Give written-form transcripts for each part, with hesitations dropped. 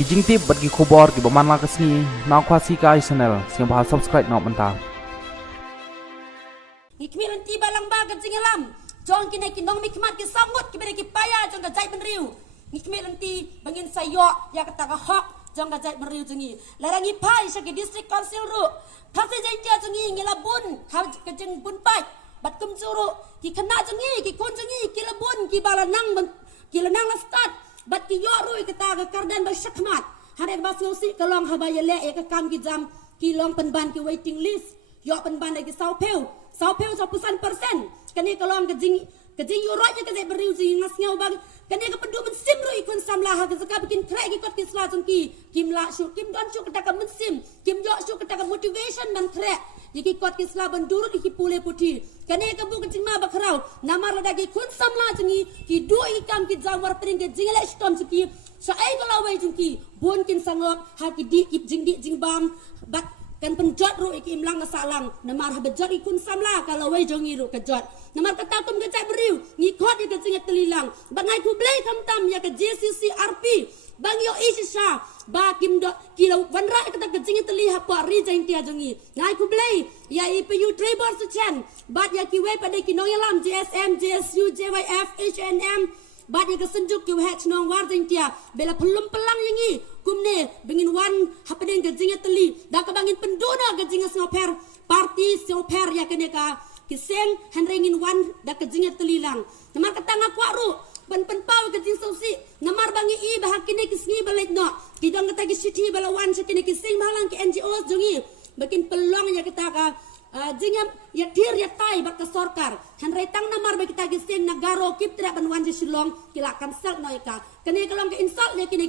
kijing tip bagi khobor ki baman la kasni na khwasi kai channel sing ba subscribe na manta Ikmiran tiba lang bagat singalam jong kine kinong mikmat ki sangut ki bere ki paya jong ka jai benriu Ikmiran ti bangin sayo ya kata ka hok jong ka jai benriu jengi larangi pai sa ki district council ru thase jai tia jengi ngilabun ha ka jeng bun pai bat kum suru ki khana jengi ki kon jengi ki labun ki balanang ki lanang la start bat ki yo ru kata ka kardan ba shakmat hare ba sosi kalong habaya le e ka kam ki jam ki long penban ki waiting list yo penban ki sau peu sa pusan persen kani kalong ke jing yo roja ke beriu jing ngas ngau bang kani ke pedu men sim ru ikun samlah ha ke zaka bikin krek ki kot ki sla jong ki kim la shu kim don shu kata ka men sim kim yo shu kata ka motivation man krek yiki kot ki sla ban duru ki pule puti kani ke bu ke jing ma bakrau namar da ki kun samlah jing ki du i kam ki jawar pring ke jing le stom ki sa ai ko lawai jing ki bon kin sangok ha ki di jing bam bat kan penjot ru ikim lang masalang namar habejot ikun samla kalau wei jongi ru kejot namar kata kum kecak beriu ngikot ya kecingat telilang bangai ku blai tam ya ke JCC RP bang yo isha ba kim do kilo wanra kata kecingat teli hapa ri jeng tia jongi ngai ku blai ya IPU tribal suchen bat ya ki wei pada kinong yalam JSM JSU JYF HNM bat ya kesenjuk ki wei chnong war jeng tia bela pelum pelang yangi kumne bengin wan hapedeng gajinga teli da ka bangin pendona gajinga soper parti soper ya kene ka kiseng hanringin wan da gajinga teli lang namar katanga kwaru pen pau gajing sosi namar bangi I bahakine kisngi balet no kidang kata ki city balawan sakine kiseng malang ki NGOs jongi bakin pelong ya kita ka jingam ya tir ya tai bak ka sarkar hanrai tang namar ba kita kiseng nagaro kip tra ban wan silong kilakan sel no ka kene kalong ke insult ya kine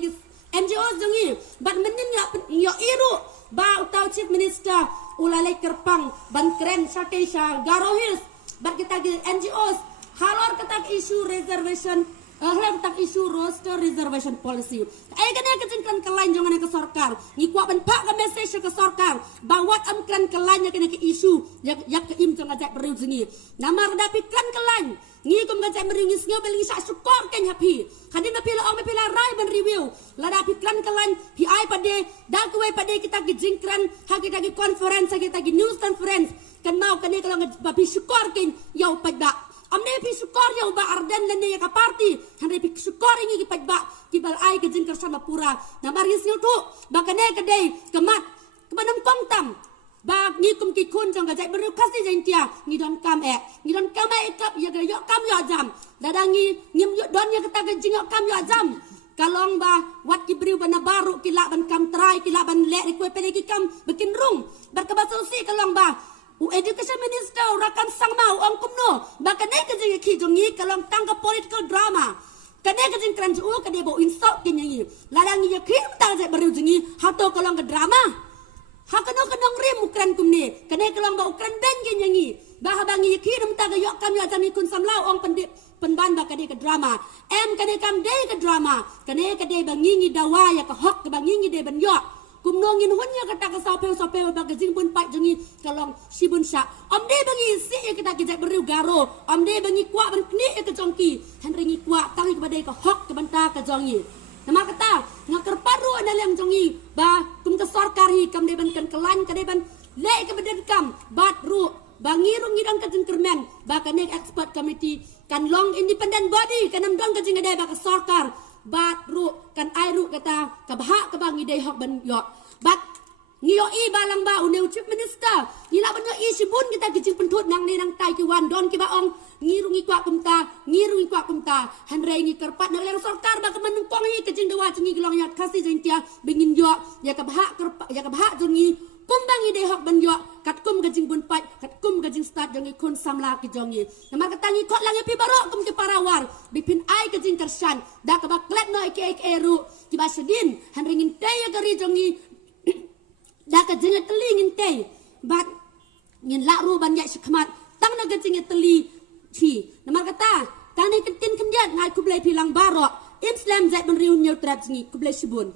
NGOs jongi bat menin yo iru ba utau chief minister ulalai kerpang ban kren satesha Garo Hills bat kita NGOs halor kita isu reservation halor kita isu roster reservation policy ai kena kecingkan kelain jangan ke sarkar ngikwa ban pak ke message ke sarkar bawat amkran kelain kena ke isu yak ke im jangan jak beriu jengi namar dapi kan kelain ngi kum gajak meringis ngau beling sak sukor ken happy kadin na pila ong pila rai ban review lada pikran kalan pi ai pade dak we pade kita gi jingkran ha kita gi conference kita gi news conference kan mau kan kalau babi sukor ken yau pada amne pi sukor yau ba arden lene ya ka party han pi sukor ngi gi pada ki bal ai gi jingkar sama pura na maris nyu tu bakane kadai kemat kemanam kongtam ba ngi kum ki kun jong gajak beru kasi jentia ngi don kam kap ya ga yo kam yo jam dadangi ngim yo don ya kata ga jing yo kam yo jam kalong ba wat ki beru bana baru ki la ban kam try ki la ban le ko pede ki kam bikin rung berkebasosi kalong ba education minister rakan sang mau ong kumno ba kane ka jing ki jongi kalong tangka political drama kane ka jing kran ju ka de bo insult ki nyi ladangi ya kim ta ja beru jingi hato kalong ka drama hakano kanong rim ukran kumne kane kalong ba ukran ben gen yangi ba habangi yakiram ta ga yok kam ya jami kun samlau ong pandit penban ba kade ka drama kane kam de ka drama kane kade bangi ngi dawa ya ka hok bangi ngi de ban yok kumno ngin hunya kata ka sape ba ga jing pun pat jangi kalong sibun sha om de bangi si ya kita kijak beriu Garo om de bangi kwa ban kni ka jongki han ringi kwa tangi ka bade ka hok ka banta ka jongi nama kata ngakar paru ada yang jongi ba kum ka sarkar hi kam de ban kan kelan ka de ban le ka badan kam bat ru bangiru ngidang ka jengkermen ba ka nek expert committee kan long independent body kanam dong ka jingade ba ka sarkar bat ru kan ai ru kata ka bah ka bangi de hok ban yo bat ngiyo I balang ba uneu chief minister ngila ban yo I sibun kita gijing pentut nang ni nang tai ki wan don ki ba ong ngiru ngi kwa kumta han rei ngi kerpat nak leng sarkar ba kemenung kong hi kejing dewa cengi gelong ya kasi jentia bingin yo ya ka bah kerpa ya ka bah jongi kumbang ide hok ban yo kat kum gejing bun pai kat kum gejing start jongi kun samla ki jongi namar katangi kot lang pi barok kum ki parawar bipin ai kejing kersan da ka ba klet no ke ru ki ba sedin han ringin te ya gari jongi da ka jing telingin te bat ngin la ru ban ya shikmat tang na gejing teli chi namar kata tani ketin kendiat ngai kublai pilang barok Islam zat ben riu nyau trap jingi kublai sibun